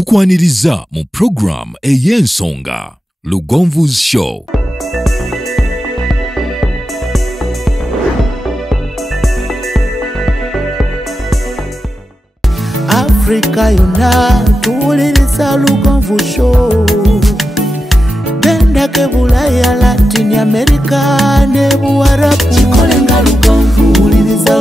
tukwaniriza mu program ey'ensonga Lugonvu's Show. Africa yona tuwuliriza Lugonvu Show. Benda ke Bulaya, Latin America ne Buarabu. Chikolenga Lugonvu, wuliriza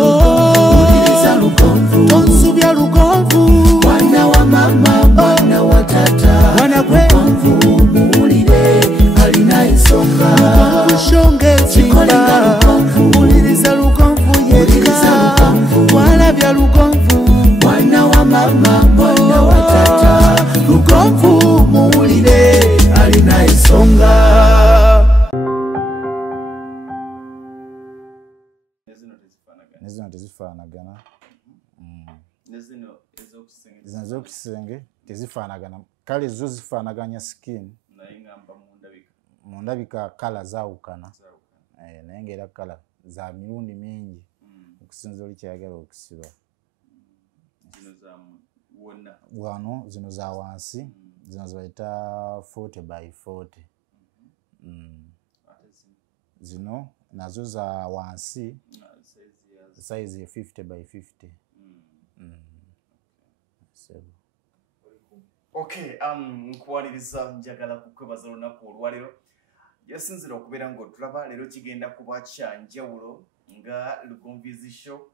Lugonvu. Tonsubya Lugonvu, mwana wa mama, mwana wa tata. Mwana kwe Lugonvu, muwulire alina ensonga. Lugonvu shonge chikolenga Lugonvu, wuliriza Lugonvu yeka. Walabya Lugonvu, mwana wa mama, mwana wa tata. Lugonvu muwulire alina ensonga. Nezino tezifaanagana. Zino ez'okisenge tezifaanagana. Kale zo zifaanaganya skin. Mu ndabika kala zaawukana. Naye ng'era kala za mirundi mingi okusinziira oli kyayagala okusiba. Wano zino za wansi, zino zibayita 40 by 40. Zino nazo za wansi, size 50 by 50. Okay, nkuwaliriza njagala kukwebaza olunaku olwaleero. Yasinzira okubeera ng'otulaba leero kigenda kuba kya njawulo nga Lugonvu's Show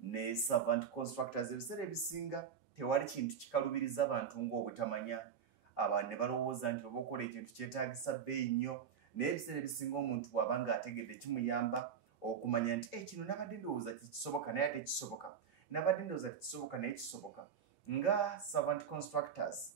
ne Servant Constructors. Ebiseera ebisinga tewali kintu kikalubiriza abantu ng'obutamanya. Abantu ne balowooza nti oba okola ekintu kyetaagisa bbeeyi nnyo, naye ebiseera ebisinga omuntu bw'aba ng'ategedde kimuyamba okumanya nti kino nabadde ndowooza tekisoboka naye ate kisoboka. Nabadde ndowooza tekisoboka naye kisoboka. Nga Servant Constructors,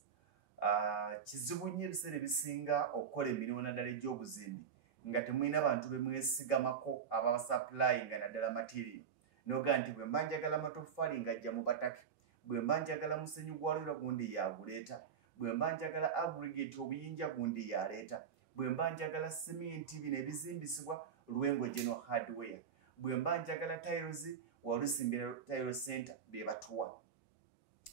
kizibu nnyo ebiseera ebisinga okukola emirimu naddala egy'obuzimbi nga temulina bantu be mwesigamako ababasupplyinga naddala material. Noga nti bwe mba njagala matoffaali ng'ajja mu batake, bwe mba njagala musenyu gwa lwera gundi yaguleeta, bwe mba njagala aggregate obuyinja gundi yaleeta, bwe mba njagala simenti bino ebizimbisibwa Lwengo General Hardware, bwe mba njagala tiles Walusimbira Tile Center be batuwa.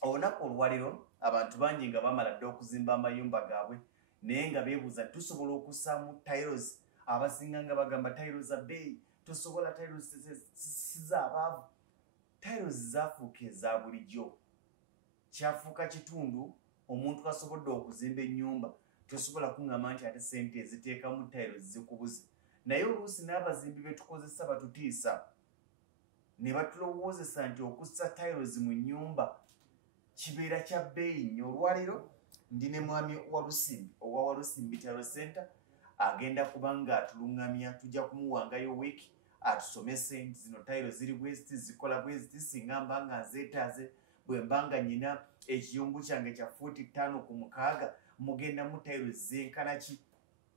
Olunaku olwaleero abantu bangi nga bamala dda okuzimba amayumba gaabwe naye nga beebuuza tusobola okussaamu tiles. Abasinga nga bagamba tiles za bbeeyi, tosobola tiles siz'abaavu. Tiles zaafuuka eza bulijjo. Kyafuuka kitundu omuntu asobodde okuzimba ennyumba tosobola kuŋŋamba nti ate ssente eziteekamu tiles zikubuze. Naye oluusi n'abazimbi be tukozesa batutiisa ne batulowoozesa nti okussa tiles mu nnyumba kibeera kya bbeeyi nnyo. Olwaleero ndi ne mwami Walusimbi owa Walusimbi Tile Center agenda kuba ng'atuluŋŋamya. Tujja kumuwangayo wiiki atusomese nti zino tayiro ziri bweziti, zikola bweziti, singa mba nga nzeetaaze, bwe mba nga nnyina ekiyungu kyange kya fuuti 5 ku 6 mugenda mu tayiro zenkana ki,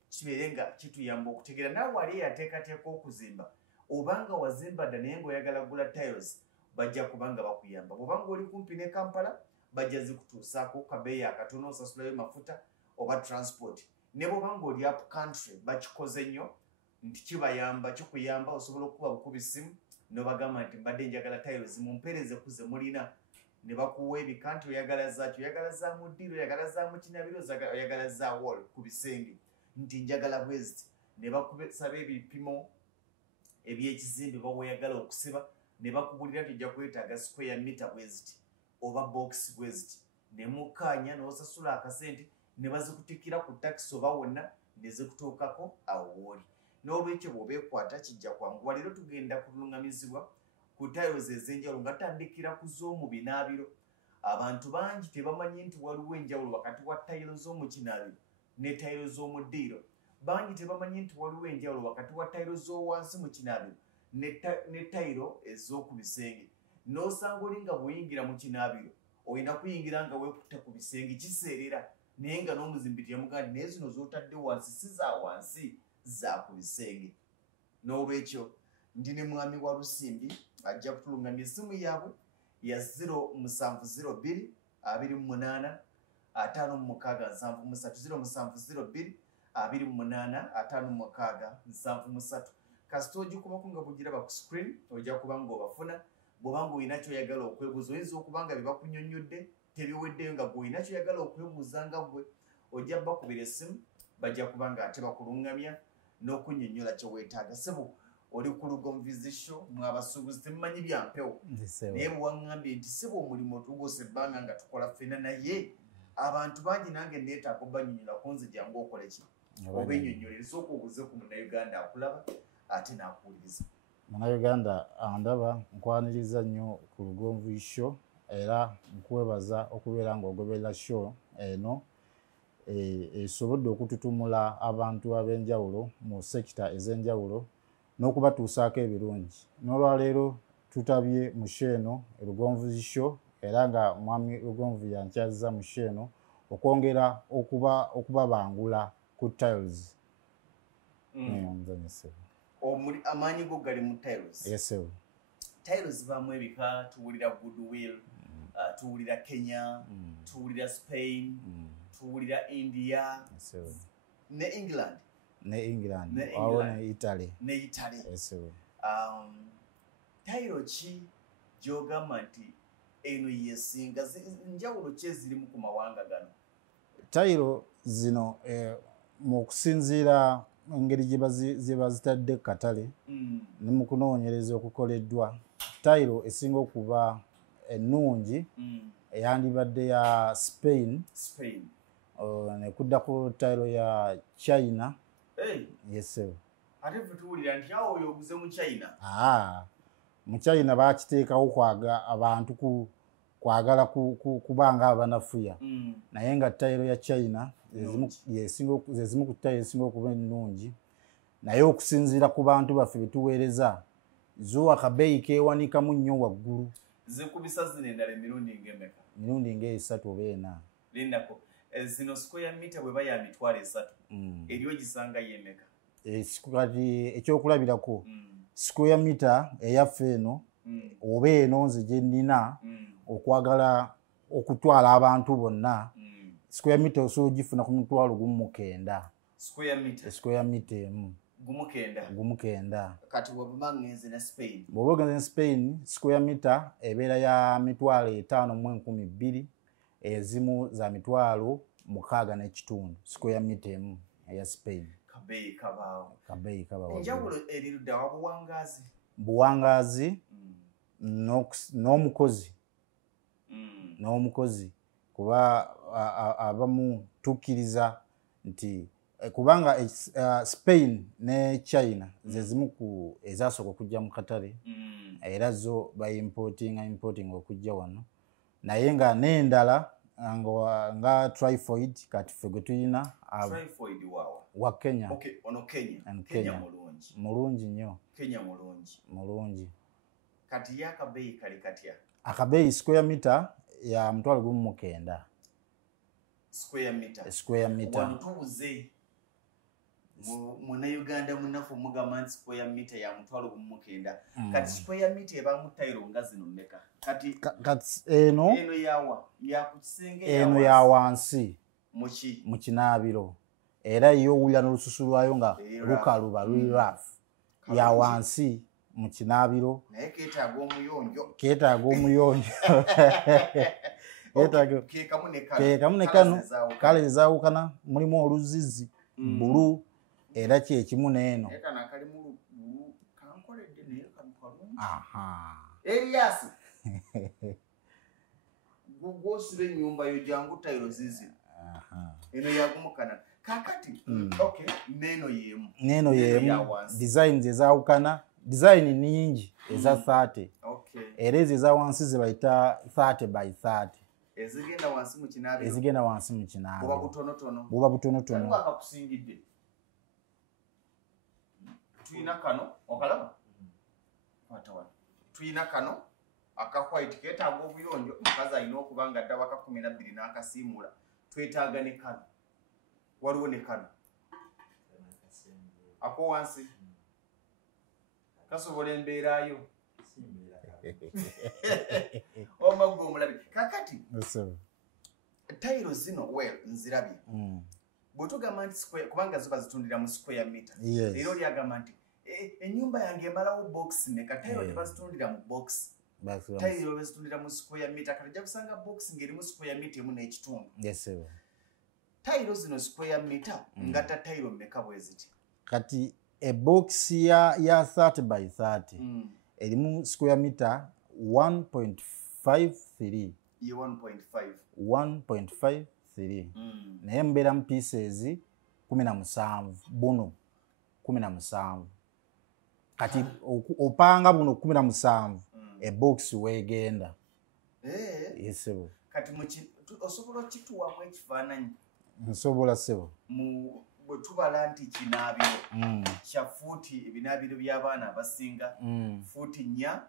kibeere nga kituyamba okutegeera. Naawe wali yateekateeka okuzimba obanga wazimba dda naye ng'oyagala gula tiles, bajja kuba nga bakuyamba. Bw'obanga oli kumpi ne Kampala bajja zikutuusaako kabeeyi akatono, osasulayo mafuta oba transport. Ne bw'obanga oli up country bakikoze nnyo nti kibayamba, kikuyamba osobola okuba bukubi ssimu n'obagamba nti mbadde njagala tiles mumpeereze ku ze mulina, ne bakuwa ebika nti oyagala zaaki, oyagala za mu ddiro, oyagala za mu kinabiro, oyagala za wall ku bisenge, nti njagala bweziti. Ne bakusaba ebipimo eby'ekizimbe baweyagala okusiba, ne bakubulira nti ojja kwetaaga square meter bweziti oba box bweziti, ne mukkaanya n'osasula akasente ne bazikutikira ku takisi oba wonna ne zikutuukako awo wooli. N'olwekyo bw'obeekwata kijja kwanguwa. Leero tugenda kulungamizibwa ku tiles ez'enjawulo nga tutandikira ku z'omu binaabiro. Abantu bangi tebamanyi nti waliwo enjawulo wakati wa tayiro z'omu kinaabiro ne tayiro z'omu ddiiro. Bangi tebamanyi nti waliwo enjawulo wakati wa tayiro z'owansi mu kinaabiro ne tayiro ez'oku bisenge. N'osanga oli nga bw'oyingira mu kinaabiro olina kuyingira nga weekutte ku bisenge kiseerera, naye nga n'omuzimbi teyamugamba nti naye zino z'otadde wansi si za wansi, za ku bisenge. N'olwekyo ndi ne mwami Walusimbi ajja kutuluŋŋamya. Essimu yaabwe ya 0702 28 56 73, 0702 28 56 73. Kasita ogikubako nga bugiraba ku screen ojja kuba ng'obafuna. Bw'obanga olina ky'oyagala okwebuuza, oyinza okuba nga bye bakunnyonnyodde tebiweddeyo nga gwolina kyoyagala okwebuuza nga gwe ojja bakubira essimu bajja kuba nga ate bakulungamya n'okunnyonnyola kye weetaaga. Ssebo oli ku Lugonvizi Show mwabasuubuzi temumanyi byampewo naye bwewaŋŋambye nti ssebo omulimu otugose ebbanga nga tukola ffenna naye abantu bangi nange neetaaga obanyonnyola kunze jangu okole ki oba ennyonnyolere sooka obuze ku munnayuganda akulaba ate n'akuwuliriza. Munnayuganda andaba nkwaniriza nnyo ku Lugonvizi Show era nkwebaza okubeera ng'ogoberera show eno esobodde okututumula abantu ab'enjawulo mu sekita ez'enjawulo n'okubatuusaako ebirungi. N'olwaleero tutabye mu show eno Lugonvizi Show era nga mwami Lugonvizi yankyaziza mu show eno okwongera okubabangula ku tiles. Amaanyi go gali mu tiles. Yes sir. Tiles bamu ebika tuwulira Goodwill, tuwulira Kenya, tuwulira Spain, tuwulira India, ne England. Ne England. Awo ne Italy. Ne Italy. Yes sir. Tayiro ki gy'ogamba nti eno yesinga njawulo ki ezirimu ku mawanga gano? Tayiro zino mu kusinziira engeri gye bazitadde katale ne mu kunoonyereza okukoleddwa tayiro esinga okuba ennungi eyandibadde ya Spain ne kuddako tayiro ya China. Yes sir. Ate tuwulira nti awo oyo oguze mu China. Mu China bakiteekawo abantu kwagala kubanga abanafuya naye nga tayiro ya China zezimu ku tayiro esinga okuba ennungi naye okusinziira ku bantu baffe betuweereza zo akabeeyi keewanikamu nnyo waggulu. Zikubisa zino endala emirundi ng'emeka? Mirundi ng'esatu oba ena. Lindako zino square meter bwe baya mitwalo 3 eriyo gisanga yemeka? Kati ekyokulabirako square meter eyaffe eno oba eno nze gye nnina okwagala okutwala abantu bonna square meter osobola ogifuna ku mitwalo 19. Square meter emu gumu kenda. Kati bw'oba ngenze ne Spain? Bw'oba ogenze ne Spain square meter ebeera ya mitwalo 5,12 ezimu za mitwalo 6.5 square meter emu eya Spain. Kabeeyi kabaawo. Enjawulo eri ludda wa buwangaazi? Buwangaazi n'omukozi kuba abamu tukkiriza nti kubanga Spain ne China ze zimu ku ezasooka okujja mu katale era zo importing okujja wano naye nga n'endala nga typhoid kati ffe gwe tulina typhoid wa Kenya. Ono Kenya mulungi nnyo. Kenya mulungi. Kati y'akabeeyi kali katya? Akabeeyi square meter ya 19,000. Square meter. Wano tubuze munnayuganda munnafu mugamba nti square meter ya 19,000. Kati square meter eba mu tayiro nga zino mmeka? Kati eno yawa ya ku kisenge eno ya wansi mu kinaabiro era yo owulira n'olususu lwayo nga lukaluba luli rough ya wansi mu kinaabiro naye keetaaga omuyonjo keekamu ne kano kale ezaawukana mulimu oluzizi bulu era kyekimu n'eno. Erias gugwosiba ennyumba yo jangu tayiro zizi eno yagumukana kakati. Okay, neno yemu designs ezaawukana design ningi eza 30 era ezo eza wansi ze bayita 30 by 30 ezigenda wansi mu kinaabiro buba butonotono. Akakusingidde tuyina kano okalaba tuyina kano aka white keetaaga obuyonjo mukazi alina okuba nga dda waka 12 n'akasiimuula twetaaga ne kano waliwo ne kano ako wansi kasobola embeerayo omaggo omulabi kakati tayiro zino nzirabye bwe tugamba nti kubanga ziba zitundira mu square meter era oli agamba nti ennyumba yange emalawo box ne katayiro tebazitundira mu box tayiro bezitundira mu square meter kati jakusanga box ngerimu square meter emu n'ekitundu. Yes sir. Tayiro zino square meter ngata tayiro mmeka bweziti. Kati a box ya 30 by 30 erimu square meter 1.53. Ye 1.5. 1.53. Naye mbeera mu pieces 17 buno 17. Kati opanga buno 17 a box wegenda. Yes sebo. Kati osobola kituwamu ekifaananyi. Nsobola sebo. Bwe tubala nti kinaabiro kya fuuti ebinaabiro by'abaana abasinga fuuti 4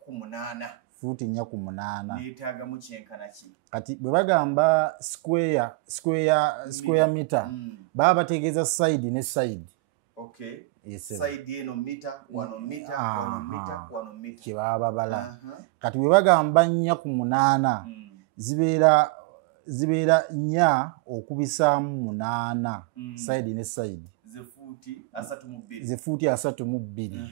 ku 8. Fuuti 4 ku 8. Neetaagamu kyenkana ki? Kati bwe bagamba square meter baba bategeeza side ne side. Okay. Yes, side eno meter, 1 meter, 1 meter, 1 meter. Kibaba bala. Kati bwe bagamba 4 ku 8 zibeera 4 okubisaamu 8 side ne side. Ze fuuti 32.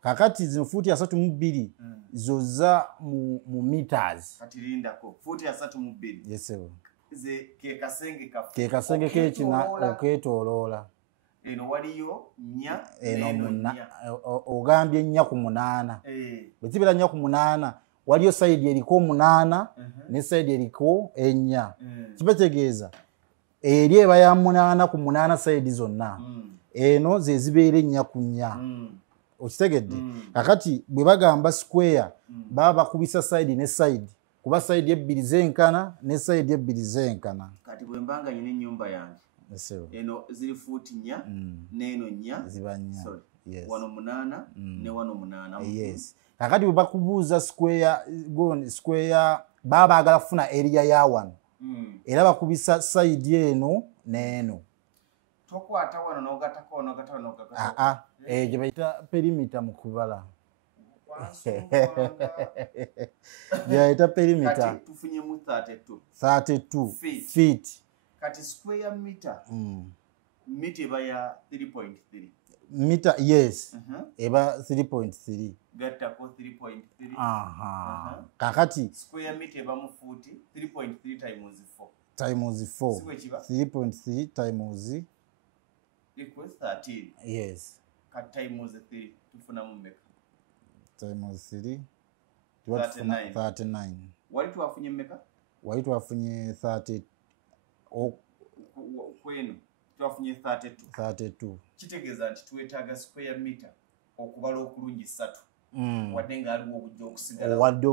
Kakati zino fuuti 32 zoza mu meters. Kati lindako fuuti 32. Yes sir. Ze ke kasenge kekina oketoloola. Eno waliyo 4 eno ogambye 4 ku 8. Bwe zibeera 4 ku 8 waliyo side eriko 8 ne side eriko 4. Kibategeeza eri eba ya 8 ku 8 side zonna. Eno ze zibeera 4 ku 4. Okitegedde? Kakati bwe bagamba square baba bakubisa side ne side kuba side ebbiri zenkana ne side ebbiri zenkana. Kati bwe mbanga nyine ennyumba yange eno ziri fuuti 4 n'eno 4 ziba 4. Sorry. Yes. 1 8 ne 1 8. Yes. Kakati bwe bakubuuza square baba baagala kufuna area ya 1 era bakubisa side eno n'eno. Tokwata wano n'ogatako n'ogata. Gye bayita perimeter mu kubala. Bayita perimeter. Kati tufunyemu 32 feet. Kati square meter meter eba ya 3.3. Meter, yes. Eba 3.3. Gattako 3.3. Kakati square meter eba mu fuuti 3.3 times 4. Times 4. 3.3 times equals 13. Yes. Kati times 3 tufunamu mmeka? Times 3 39. Wali twafunye mmeka? Wali twafunye 30. Kwenu twafunye 32. Kitegeeza nti twetaaga square meter okubala okulungi 3. Wadde nga aliwo obujja okusigalamu. Wadde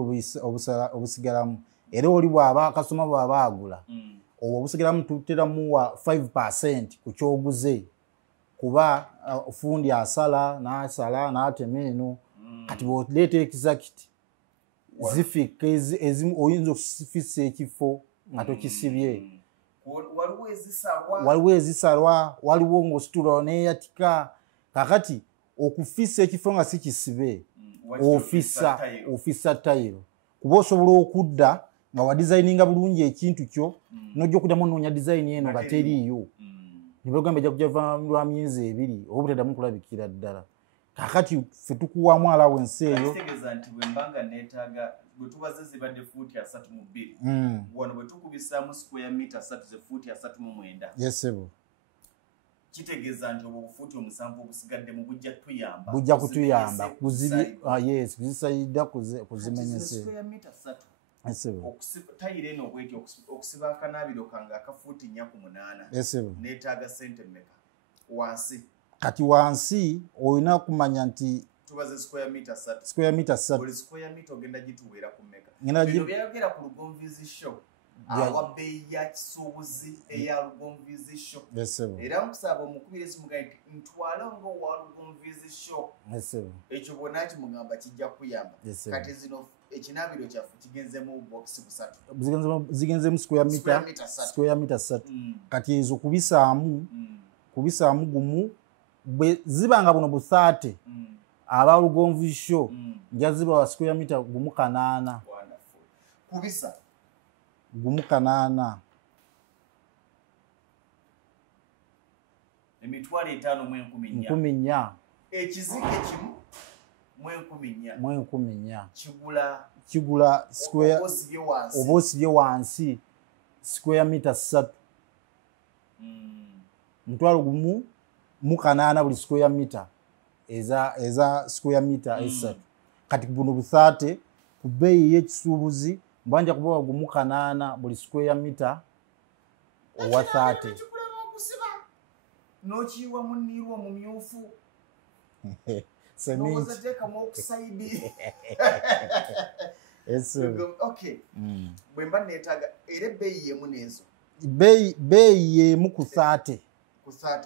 obusigalamu. Era oli bw'aba akasoma bw'aba agula. Obwo obusigalamu tuteramuwa 5% ku kyoguze. Kuba fundi asala n'atema eno. Kati bw'oleeta exact zifika ezimu oyinza okufissa ekifo nga tokisibye. Waliwo ezisalwa, waliwo ng'ositula neeyatika. Kakati okufissa ekifo nga si kisibe ofissa tayiro. Kuba osobola okudda nga wadizayininga bulungi ekintu kyo n'ojja okuddamu onoonya dizayini eno nga teriiyo. Ne bagamba ejja kujja lwa myezi 2 obutaddamu kulabikira ddala. Kakati ffe tukuwamu allowance eyo. Kitegeeza nti bwe mbanga neetaaga bwe tubaze zibadde fuuti 32 wano bwe tukubisaamu square meter 3 ze fuuti 39. Yes sebo. Kitegeeza nti obwo bufuuti 7 obusigaddemu bujja kutuyamba kuzisayida kuzimenyese. Square meter 3. Yes sebo. Tayiro eno bwetyo okusiba akanaabiro kange akafuuti 4 ku 8. Yes sebo. Neetaaga sente mmeka wansi? Kati wansi olina kumanya nti tubaze square meter 3. Square meter 3. Buli square meter ogenda gituweera ku mmeka? Bino byayogera ku Lugonvizi show. Awa bbeeyi ya kisuubuzi eya Lugonvizi show. Yes sebo. Era nkusaba omukubira esimu gange ntwala ng'owa Lugonvizi show. Yes sebo. Ekyo bwonna kimugamba kijja kuyamba. Kati zino ekinaabiro kyaffe kigenzemu box 3. Zigenzemu square meter 3. Kati ezo kubisaamu gumu bwe zibanga buno bu 30 aba Lugonvu show nja ziba wa square meter gumu 8. Kubisa gumu 8. emitwalo 5 mu 10. Ekizike kimu 1400 kigula square oba osibye wansi square meter 3 mutwalo gumu mu 8 buli square meter eza square meter 3 kati buno busate ku bei y'ekisuubuzi mbanja kubawa gumu 8 buli square meter owa 30 nokiwa munirwa omumyufu sementi nozateekamu okusaidi esebo okay bwe mba neetaaga era ebbeeyi yemu n'ezo bei yemu ku 30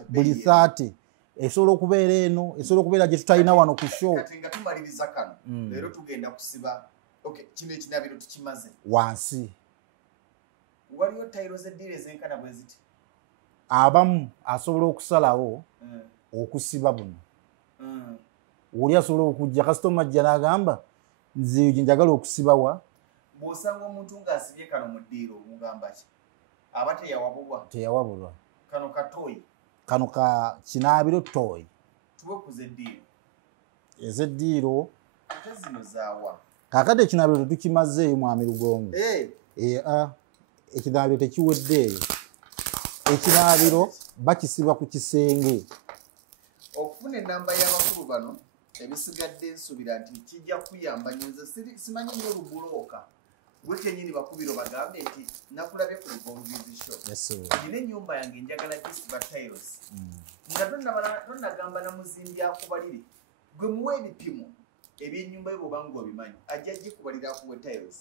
buli 30 esobola okubeera eno esobola okubeera gye tutalina wano ku show kati nga tumaliriza kano leero tugenda kusiba okay kino ekinabiro tukimaze wansi waliwo tayiro z'eddiiro ezenkana bwe ziti abamu asobola okusalawo okusiba buno oli asobola okujja kasitoma ajja n'agamba nze njagala okusibawa bw'osanga omuntu ng'asibye kano mu ddiiro omugamba ki aba teyawabulwa kano katooyi kano ka kinaabiro toyi tuwe ku z'eddiiro ez'eddiiro ate zino zaawa kaakati ekinaabiro tetukimazeeyo mwami Lugongo ekinaabiro tekiweddeeyo ekinaabiro bakisiba ku kisenge okufuna ennamba y'abakulu bano ebisigadde nsuubira nti kijja kuyamba nyoza simanyi nnyo lubulooka gwe kennyini bakubiro bagambe nti nakulabye ku Lugonvizi show nina ennyumba yange njagala gisiba tiles nga tonnagamba namuzimbi akubalire gwe muwa ebipimo eby'ennyumba ye bw'oba ng'obimanyi ajja gikubalira akuwe tiles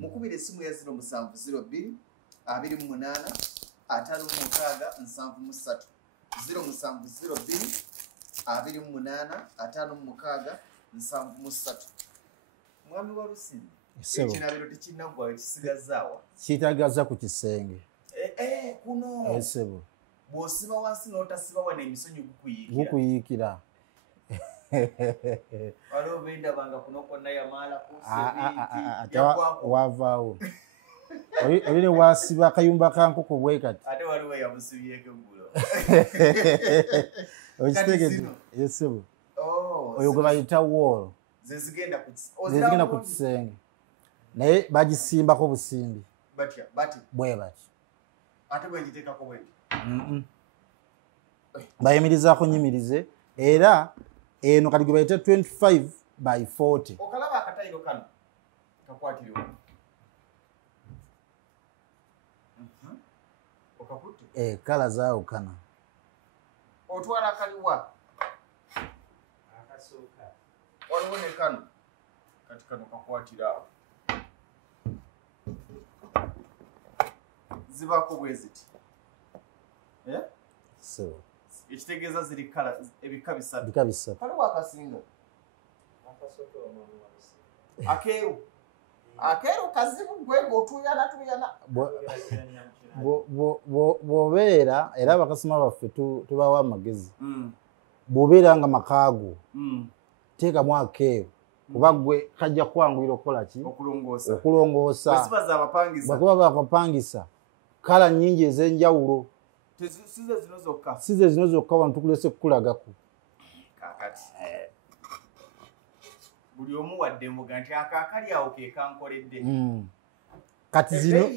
mukubire essimu ya 0702 28 56 73 0702 28 56 73 mwami wa Lusimbi ekinabiro tekinnaggwayo kisigazaawa kitagaza ku kisenge kuno esebo bw'osiba wansi n'otasiba wano emisonyi gukuyiikira waliwo bendabanga kuno kwonna yamaalako wavaawo oli ne wasiba akayumba kankoko bwe kati ate waliwo yamusibyeko eggulo okitegedde esebo oyo gwe bayita woolo zezigenda ku kisenge naye bagisimbako busimbi bwe bati ate bwengiteekako bwenti bayimirizaako nyimirize era eno kati gwe bayita 25 by 40 okalaba akatayiro kano kakwatiriwo okakutte kala zaawukana otwala akaliwa waliwo ne kano kati kano kakwatira awo zibaako bwe ziti ekitegeeza ziri kala ebika bisatu kaliwo akasinga akeeru kazibu gwe ng'otuyana bw'obeera era abakasoma baffe tubawa amagezi bw'obeera nga makaago teekamu akeeru kuba gwe kajja kwanguyira okukola ki okulongoosa bwekuba bakapangisa kala nnyingi ez'enjawulo size zino zokka wano tukulese kukulagako kakati buli omu wadde mbuga nti akaakali awo ke kankoledde kati zino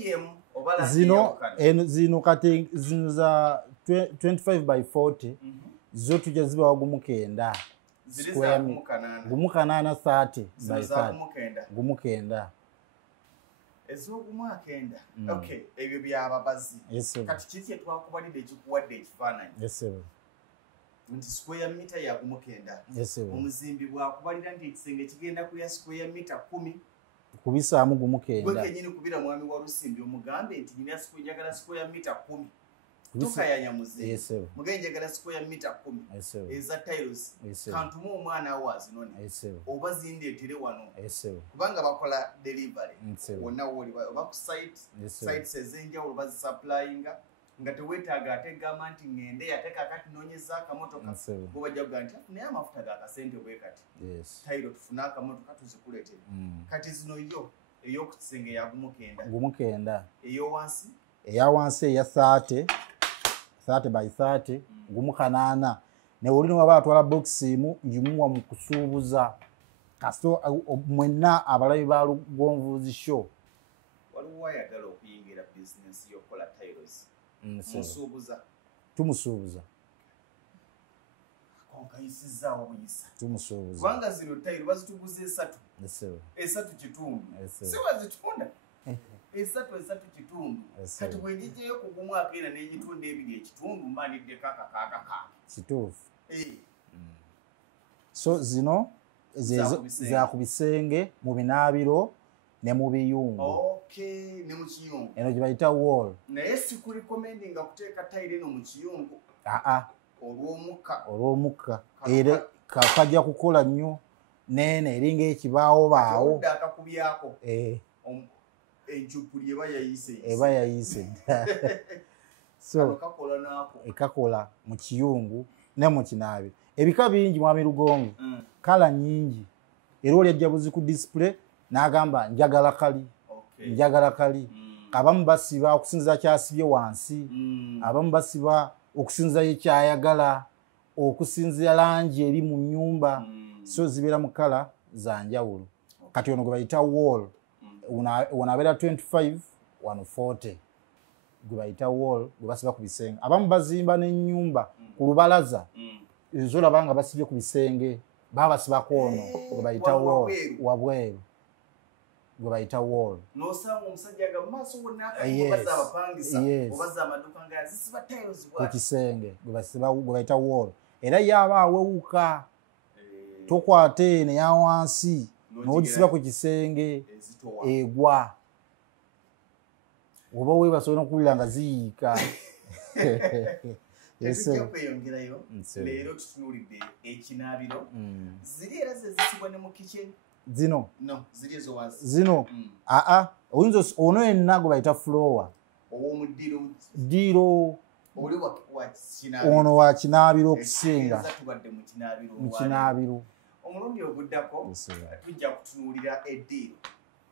kati zino za 25 by 40 zo tujja zibawa gumu 9 gumu 8 30 by 30 gumu 9 ez'ogumu 9 okay ebyo byababazi kati kiki etwakubalidde ekikuwadde ekifaananyi nti square meter ya gumu 9 omuzimbi bwakubalira nti ekisenge kigenda kuya square meter 10 kubisaamu gumu 9 gwe kenyini kubira mwami wa Lusimbi omugambe nti nyina njagala square meter 10 tukayanya muzimbi mugenyi njagala square meter 10 eza tiles kantumu omwana awazi none oba zindeetere wano kubanga bakola delivery wonna woli oba ku sites ez'enjawulo bazisupplyinga nga teweetaaga ate gamba nti ngende ate kakati noonyeza akamotoka bo bajja kugaa nti naye amafuta ga kasente bwe kati tayiro tufune akamotoka tuzikuleetere kati zino yo ey'oku kisenge ya gumu 9 ey'owansi eya 30 by 30 gumu 8 ne oli ne waba atwala box imu njimuwa mu kusuubuza kasto mwenna abalabi ba Lugonvuzi show waliwo ayagala okuyingira bizinensi y'okukola tiles musuubuza tumusuubuza onkayisizaawo buyisa tumusuubuza kubanga zino tayiro bazituguza esatu kitundu si wazitunda esatu kitundu kati bwenjijeyo ku gumwaka era n'egitunda ebiri ekitundu mbandiddeko akakaaga kituufu so zino za ku bisenge mu binaabiro ne mu biyungu ne mu kiyungu eno gye bayita wall naye sikulikommendinga kuteeka tayiro eno mu kiyungu olw'omukka era kajja kukola nnyo neene eringa ekibaawo baawo akakubyako encuppuli eba yayise so ekakola mu kiyungu ne mu kinaabiro ebika bingi mwami Lugonvu kala nyingi era oli ajja buzi ku display n'agamba njagala kali abamu basiba okusinziza kyasibye wansi abamu basiba okusinziza yekyayagala okusinziza langi eri mu nnyumba so zibeera mu kala za njawulo kati ono gwe bayita wall wonabeera 25 wano 40 gwe bayita wall gwe basiba ku bisenge abamu bazimba n'ennyumba ku lubalaza ezolaba nga basibye ku bisenge baba basibako ono gwe bayita wall wabweru gwe bayita wall n'osanga omusajja aga maaso wonna akabaza abapangisa obaza amaduka nga yazisiba tiles ku kisenge gwe bayita wall era yaba awewuka tokwata ene ya wansi n'ogisiba ku kisenge egwa oba webasobola okuwulira nga ziyiika tetujja kweyongerayo leero tutunuulidde ekinaabiro ziri era zezisibwa ne mu kitchen zino ziri ezo wansi zino oyinza ono yenna gwe bayita floor ddiro ono wa kinaabiro okusinga mu kinaabiro omulundi oguddako tujja kutunuulira eddiiro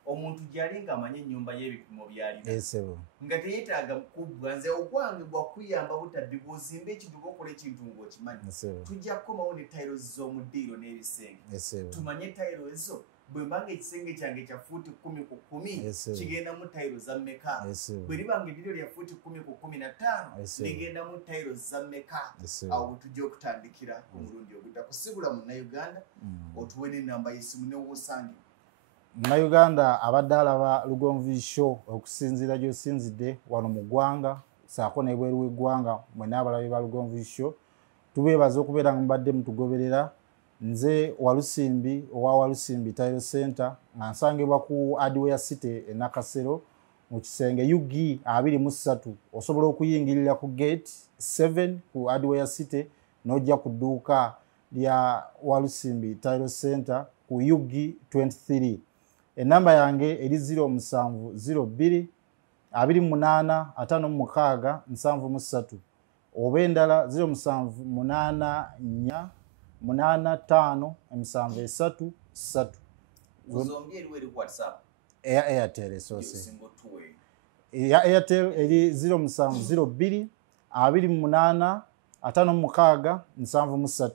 omuntu gyali ng'amanye ennyumba y'ebipimo byalina nga teyeetaaga kubbwa nze ogwange gwakuyamba butadde bw'ozimba ekintu bwokola ekintu ng'okimanyi tujja kukomawo ne tayiro z'omu ddiiro n'ebisenge tumanye tayiro ezo bwe mbanga ekisenge kyange kya fuuti 10 ku 10 kigendamu tayiro za mmeka bwe libanga eddiiro lya fuuti 10 ku 15 ligendamu tayiro za mmeka awo tujja okutandikira omulundi oguddako sibula munnayuganda otuwe n'ennamba y'essimu newoosangibwa Munnayuganda abadde alaba Lugonvuzi show okusinziira gy'osinzidde wano mu ggwanga saako n'ebweru w'eggwanga mwenna abalabi ba Lugonvuzi show tubeebaza okubeera nga mubadde mutugoberera nze Walusimbi owa Walusimbi Tile Center nga nsangibwa ku Hardware City e Nakasero mu kisenge UG 23 osobola okuyingirira ku gate 7 ku Hardware City n'ojja ku dduuka lya Walusimbi Tile Center ku UG 23 enamba yange eri 0702 28 56 73 oba endala 0784 85 73 eya Airtel esose eya Airtel eri 0702 28 56 73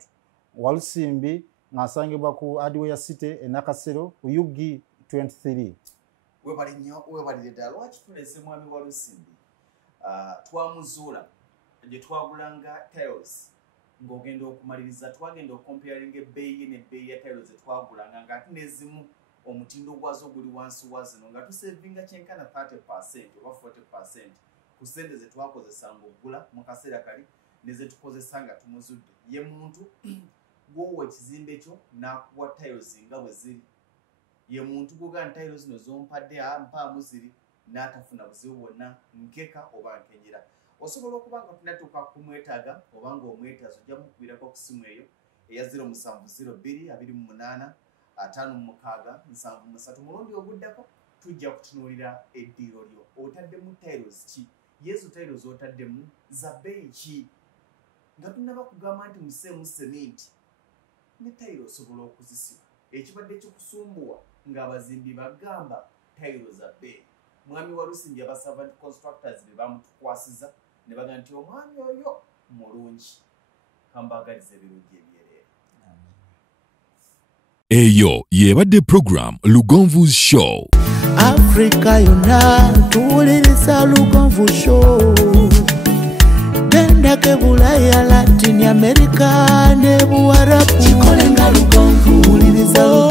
Walusimbi ng'asangibwa ku Hardware City e Nakasero ku UG 23 webali nnyo webalire ddala lwaki tulese mwami Walusimbi twamuzuula gye twagulanga tiles ng'ogenda okumaliriza twagenda okukomparinga ebbeeyi n'ebbeeyi ya tiles zetwagulanga ng'ate n'ezimu omutindo gwazo guli wansi wa zino nga tusevinga kyenkana 30% oba 40% ku ssente ze twakozesanga oggula mu kaseera kali ne ze tukozesa nga tumuzudde ye muntu gwowa ekizimbe kyo n'akuwa tiles nga bwe ziri ye muntu gwogaa tayiro zino zompadde mpaamu ziri n'atafuna buzibu bwonna nkeka oba nkenyera osobola okuba nga tunatuuka kumwetaaga oba nga omwetaaza ojja mukubirako ku simu eyo eya 0702 28 56 mulundi oguddako tujja kutunuulira eddiiro lyo otaddemu tiles ki yezo tiles otaddemu za bbeeyi ki nga tunaba kugamba nti museemu sementi ne tayiro osobola okuzisiba ekibadde kikusumbuwa ng'abazimbi bagamba tayiro za bbeeyi mwami Walusimbi aba servant constructors be bamutukwasiza ne bagamba nti omwami oyo mulungi kambaagaliza ebirungi ebyereere Eyo yebadde program Lugonvu's Show. Africa yonna tuwuliriza Lugonvu Show. Genda ke Bulaya, Latin America ne Buwarabu. Chikolenga Lugonvu, wuliriza Lugonvu.